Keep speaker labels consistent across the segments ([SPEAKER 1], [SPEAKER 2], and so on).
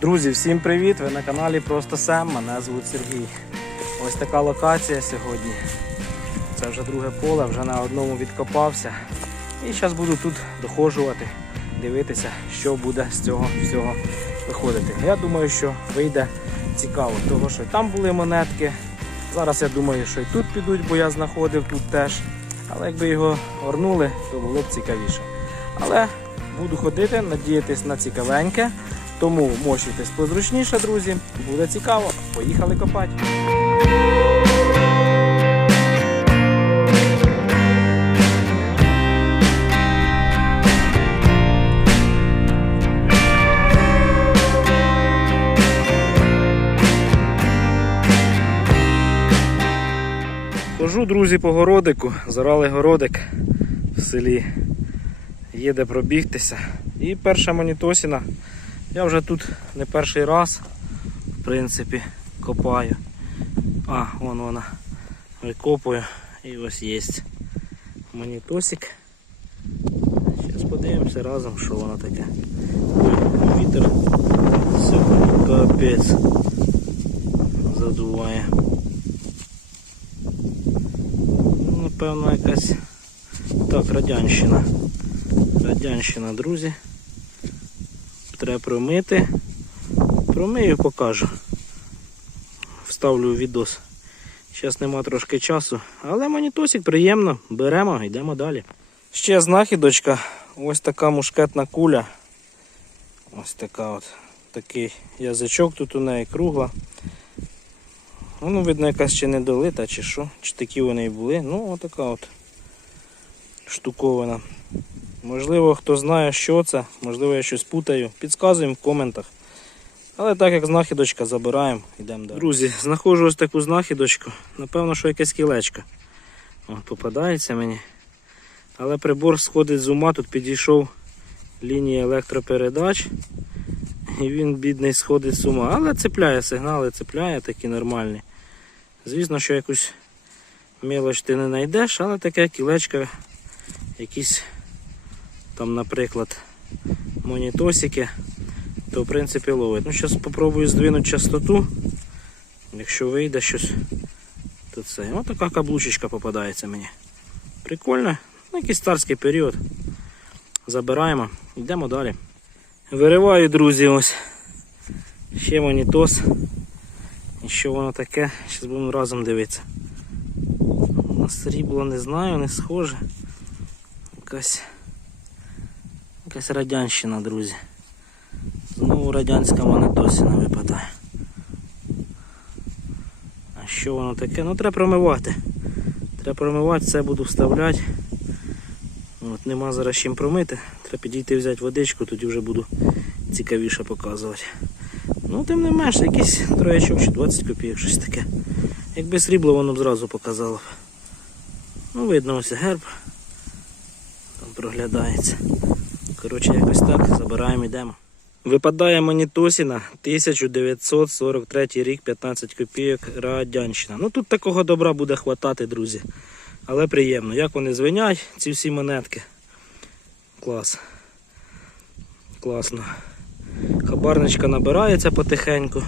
[SPEAKER 1] Друзі, всім привіт! Ви на каналі Просто Сем. Мене звуть Сергій. Ось така локація сьогодні. Це вже друге поле, вже на одному відкопався. І зараз буду тут доходжувати, дивитися, що буде з цього всього виходити. Я думаю, що вийде цікаво, тому що там були монетки. Зараз я думаю, що і тут підуть, бо я знаходив тут теж. Але якби його орнули, то було б цікавіше. Але буду ходити, надіятись на цікавеньке. Тому мощуйтесь позручніше, друзі. Буде цікаво. Поїхали копати. Хожу, друзі, по городику, зорали городик в селі. Є де пробігтися. І перша монітосіна. Я вже тут не перший раз, в принципі, копаю. А, вон вона. Викопую. І ось є монітосик. Зараз подивимося разом, що воно таке. Вітер сьогодні капець задуває. Ну, Напевно, якась так, радянщина. Радянщина, друзі. Треба промити. Промию покажу. Вставлю відос. Зараз нема трошки часу. Але монітосик приємно. Беремо, йдемо далі. Ще знахідочка. Ось така мушкетна куля. Ось така от. Такий язичок тут у неї кругла. Ну, видно, якась ще не долита, чи що, чи такі вони і були. Ну, отака от штуковина. Можливо, хто знає, що це, можливо, я щось путаю. Підказуємо в коментах. Але так як знахідочка, забираємо, йдемо далі. Друзі, знаходжу ось таку знахідочку. Напевно, що якесь кілечко. О, попадається мені. Але прибор сходить з ума, тут підійшов лінія електропередач. І він, бідний, сходить з ума. Але цепляє сигнали, цепляє такі нормальні. Звісно, що якусь мелоч ти не знайдеш, але таке кілечко, якісь там, наприклад, монітосики, то в принципі ловить. Ну, зараз спробую здвинути частоту. Якщо вийде щось, то це. Ось така каблучечка попадається мені. Прикольно. Ну, якийсь старський період. Забираємо, йдемо далі. Вириваю, друзі, ось. Ще монітос. І що воно таке? Зараз будемо разом дивитися. На срібло не знаю, не схоже. Якась якась радянщина, друзі. Знову радянська монетосіна випадає. А що воно таке? Ну треба промивати. Треба промивати, це буду вставляти. От, нема зараз чим промити. Треба підійти взяти водичку, тоді вже буду цікавіше показувати. Ну, тим не менш, якісь троячок чи 20 копійок, щось таке. Якби срібло, воно б зразу показало. б. Ну, видно ось герб. Там проглядається. Коротше, якось так, забираємо, йдемо. Випадає монітосіна 1943 рік, 15 копійок, радянщина. Ну тут такого добра буде хватати, друзі. Але приємно. Як вони звенять, ці всі монетки. Клас. Класно. Хабарничка набирається потихеньку.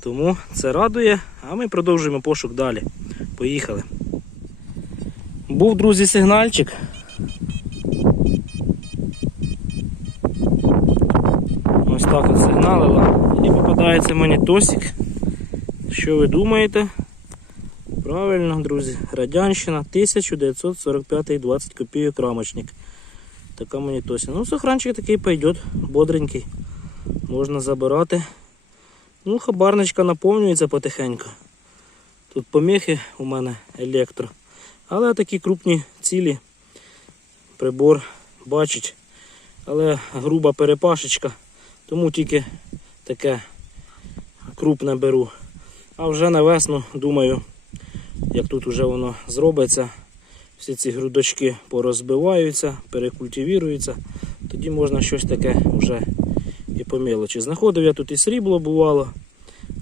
[SPEAKER 1] Тому це радує, а ми продовжуємо пошук далі. Поїхали. Був, друзі, сигнальчик. Так от сигналила. І попадається монітосик. Що ви думаєте? Правильно, друзі, Радянщина 1945 20 копійок рамочник. Така монітосина. Ну, сохранчик такий пойдет, бодренький. Можна забирати. Ну, хабарничка наповнюється потихеньку. Тут поміхи у мене електро. Але такі крупні цілі прибор бачить. Але груба перепашечка, тому тільки таке крупне беру. А вже на весну, думаю, як тут вже воно зробиться, всі ці грудочки порозбиваються, перекультивіруються, тоді можна щось таке вже і по. Знаходив я тут і срібло бувало.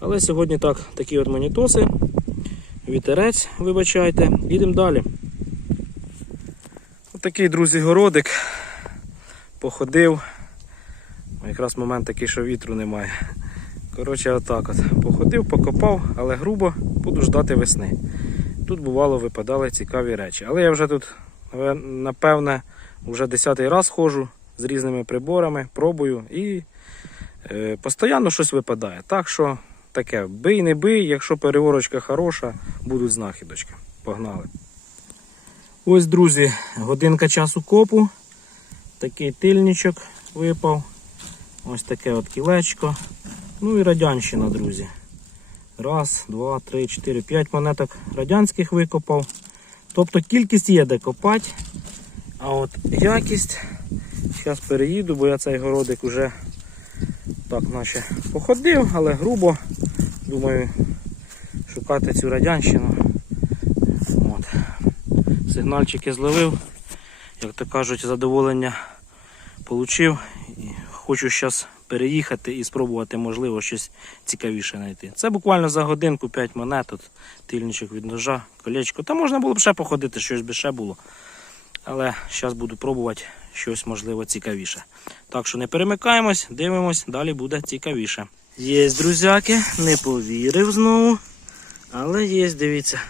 [SPEAKER 1] Але сьогодні так, такі от монітоси, вітерець, вибачайте, їдемо далі. Отакий, друзі, городик. Походив. Якраз момент такий, що вітру немає. Коротше, отак от. Походив, покопав, але грубо буду ждати весни. Тут бувало випадали цікаві речі. Але я вже тут, напевне, вже десятий раз ходжу з різними приборами, пробую і е, постійно щось випадає. Так що таке, бий не бий, якщо переворочка хороша, будуть знахідочки. Погнали. Ось, друзі, годинка часу копу. Такий тильничок випав. Ось таке от кілечко. Ну і радянщина, друзі. Раз, два, три, чотири, п'ять монеток радянських викопав. Тобто кількість є де копати. А от якість. Зараз переїду, бо я цей городик вже так наче походив, але грубо. Думаю, шукати цю радянщину. От. Сигнальчики зловив. Як то кажуть, задоволення отримав. Хочу зараз переїхати і спробувати, можливо, щось цікавіше знайти. Це буквально за годинку 5 монет, от, тильничок від ножа, колечко. Та можна було б ще походити, щось би ще було. Але зараз буду пробувати щось можливо цікавіше. Так що не перемикаємось, дивимось, далі буде цікавіше. Є, друзяки, не повірив знову. Але є, дивіться.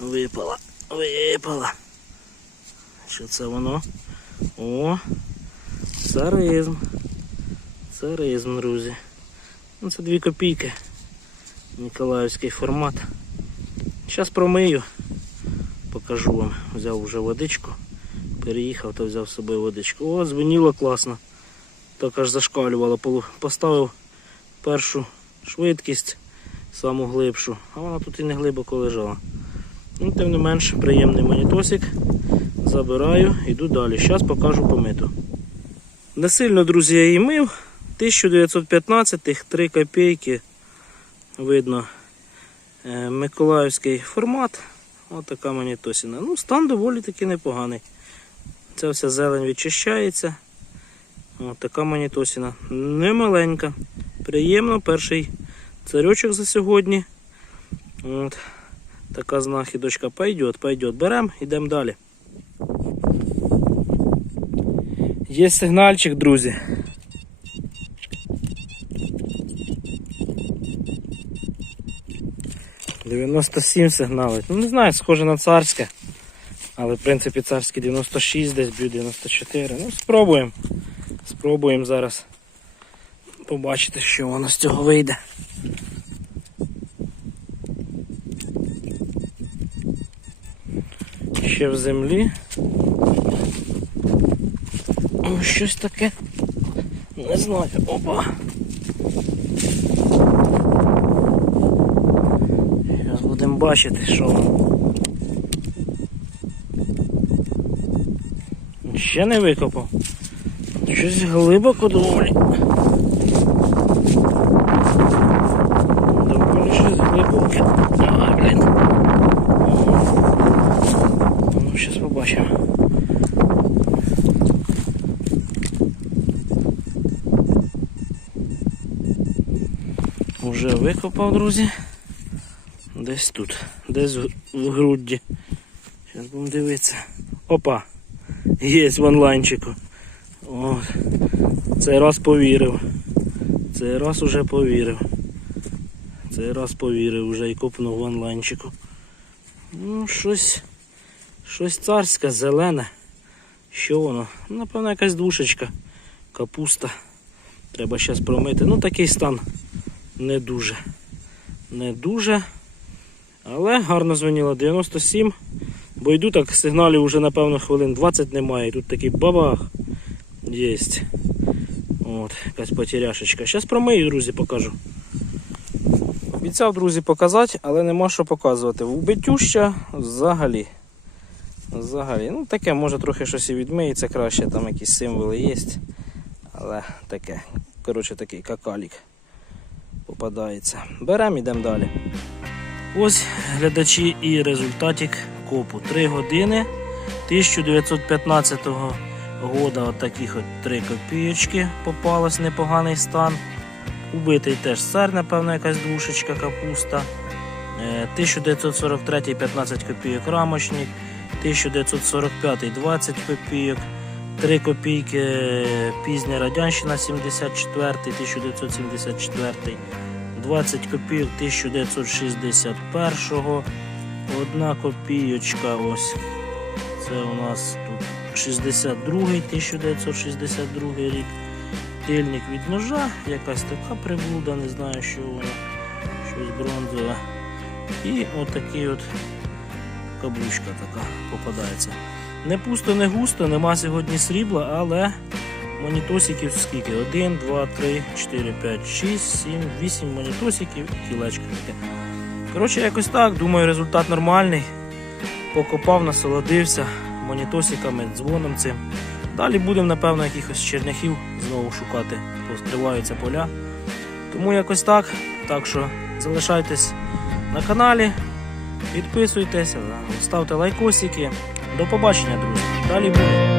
[SPEAKER 1] Випала, випала. Що це воно? О, царизм. Царизм, друзі. Ну, це 2 копійки. Ніколаївський формат. Зараз промию. Покажу вам. Взяв вже водичку. Переїхав, то взяв з собою водичку. О, дзвеніло класно. Так аж зашкалювало. Поставив першу швидкість, саму глибшу, а вона тут і не глибоко лежала. Ну, тим не менш, приємний монітосик. Забираю, йду далі. Зараз покажу помиту. Не сильно, друзі, я її мив. 1915 3 копійки. Видно е, Миколаївський формат. Ось така монітосіна. Ну, стан доволі таки непоганий. Ця вся зелень відчищається. Ось така монітосіна. Немаленька. Приємно, перший царьочок за сьогодні. От. Така знахідочка пойдет, пойдет. Беремо, йдемо далі. Є сигнальчик, друзі. Дев'яносто сім сигналить. Ну не знаю, схоже на царське. Але в принципі царське 96 десь б'ю 94. Ну спробуємо. Спробуємо зараз побачити, що воно з цього вийде. Ще в землі. Щось таке. Не знаю. Опа. Зараз будемо бачити, що. Ще не викопав. Щось глибоко. Доволі щось глибоке. А, блін. Ну, зараз побачимо. Уже викопав, друзі. Десь тут, десь в, грудді. Зараз будемо дивитися. Опа! Є в онлайнчику. О, цей раз повірив. Цей раз уже повірив. Цей раз повірив вже і копнув в онлайнчику. Ну, щось. Щось царське, зелене. Що воно? Напевно, якась душечка. Капуста. Треба зараз промити. Ну такий стан не дуже. Не дуже. Але гарно дзвоніло 97. Бо йду так, сигналів вже напевно хвилин 20 немає. Тут такий бабах. Єсть. От, якась потеряшечка. Зараз промию, друзі, покажу. Обіцяв, друзі, показати, але нема що показувати. Вбитюща взагалі. Взагалі. Ну таке, може трохи щось і відмиється краще, там якісь символи є. Але таке. Коротше такий какалік попадається. Беремо, йдемо далі. Ось глядачі і результатик копу. 3 години 1915 года от таких от 3 копійочки попалось непоганий стан. Убитий теж цар, напевно, якась душечка капуста. Е, 1943 15 копійок рамочник, 1945 20 копійок, 3 копійки пізня радянщина 74, 1974, 20 копійок 1961, одна копійочка ось. Це у нас тут 62, 1962 рік. Тильник від ножа, якась така приблуда, не знаю, що вона, щось бронзове. І отакий от каблучка така попадається. Не пусто, не густо, нема сьогодні срібла, але монітосиків скільки? 1, 2, 3, 4, 5, 6, 7, 8 монітосиків і кілечко таке. Коротше, якось так. Думаю, результат нормальний. Покопав, насолодився монітосиками, дзвоном цим. Далі будемо, напевно, якихось черняхів знову шукати, повскриваються поля. Тому якось так. Так що залишайтесь на каналі, підписуйтесь, ставте лайкосики. До побачення, друзі. Далі буде.